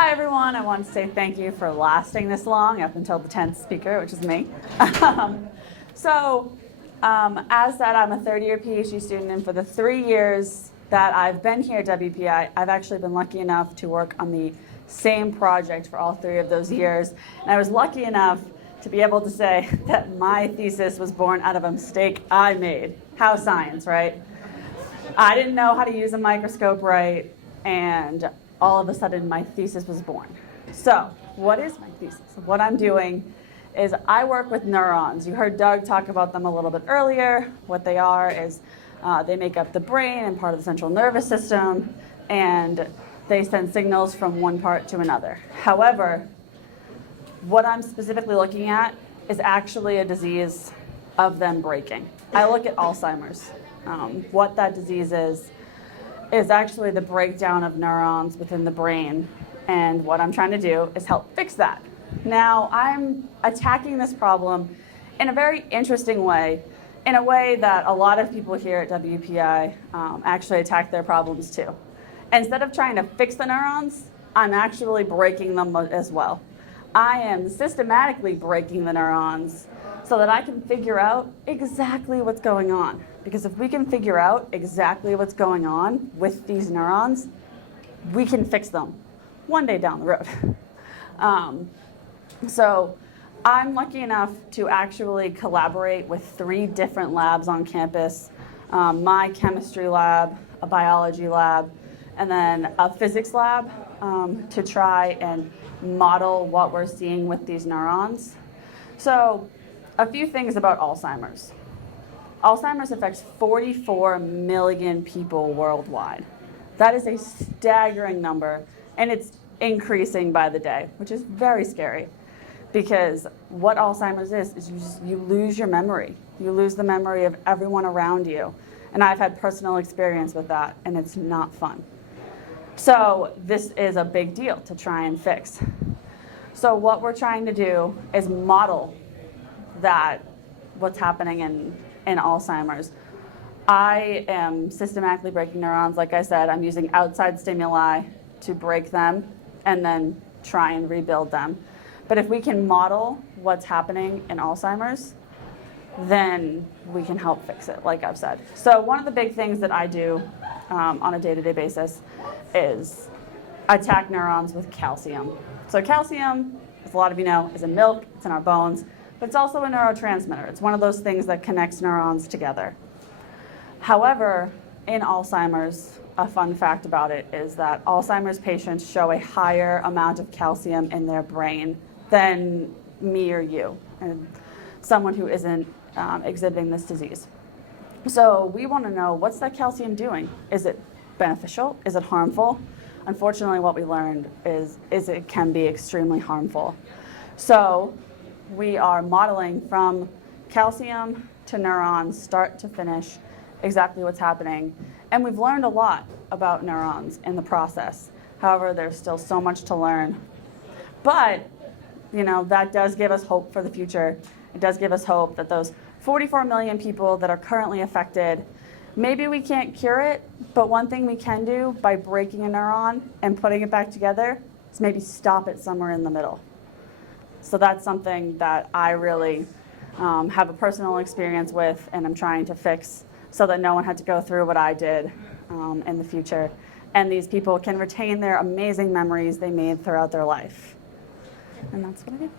Hi everyone, I want to say thank you for lasting this long up until the 10th speaker, which is me. As said, I'm a third-year PhD student, and for the 3 years that I've been here at WPI, I've actually been lucky enough to work on the same project for all 3 of those years. And I was lucky enough to be able to say that my thesis was born out of a mistake I made. How science, right? I didn't know how to use a microscope right, and all of a sudden my thesis was born. So what is my thesis? What I'm doing is I work with neurons. You heard Doug talk about them a little bit earlier. What they are is they make up the brain and part of the central nervous system, and they send signals from one part to another. However, what I'm specifically looking at is actually a disease of them breaking. I look at Alzheimer's. What that disease is actually the breakdown of neurons within the brain, and what I'm trying to do is help fix that. Now, I'm attacking this problem in a very interesting way, in a way that a lot of people here at WPI actually attack their problems too. Instead of trying to fix the neurons, I'm actually breaking them as well. I am systematically breaking the neurons so that I can figure out exactly what's going on. Because if we can figure out exactly what's going on with these neurons, we can fix them one day down the road. So I'm lucky enough to actually collaborate with 3 different labs on campus, my chemistry lab, a biology lab, and then a physics lab to try and model what we're seeing with these neurons. So a few things about Alzheimer's. Alzheimer's affects 44 million people worldwide. That is a staggering number, and it's increasing by the day, which is very scary. Because what Alzheimer's is you lose your memory. You lose the memory of everyone around you. And I've had personal experience with that, and it's not fun. So this is a big deal to try and fix. So what we're trying to do is model that, what's happening in Alzheimer's. I am systematically breaking neurons. Like I said, I'm using outside stimuli to break them and then try and rebuild them. But if we can model what's happening in Alzheimer's, then we can help fix it, like I've said. So one of the big things that I do on a day-to-day basis is attack neurons with calcium. So calcium, as a lot of you know, is in milk, it's in our bones, but it's also a neurotransmitter. It's one of those things that connects neurons together. However, in Alzheimer's, a fun fact about it is that Alzheimer's patients show a higher amount of calcium in their brain than me or you, and someone who isn't exhibiting this disease. So we want to know, what's that calcium doing? Is it beneficial? Is it harmful? Unfortunately, what we learned is it can be extremely harmful. So we are modeling from calcium to neurons, start to finish, exactly what's happening. And we've learned a lot about neurons in the process. However, there's still so much to learn. But, you know, that does give us hope for the future. It does give us hope that those 44 million people that are currently affected, maybe we can't cure it, but one thing we can do by breaking a neuron and putting it back together is maybe stop it somewhere in the middle. So that's something that I really have a personal experience with, and I'm trying to fix so that no one had to go through what I did in the future. And these people can retain their amazing memories they made throughout their life. And that's what I did.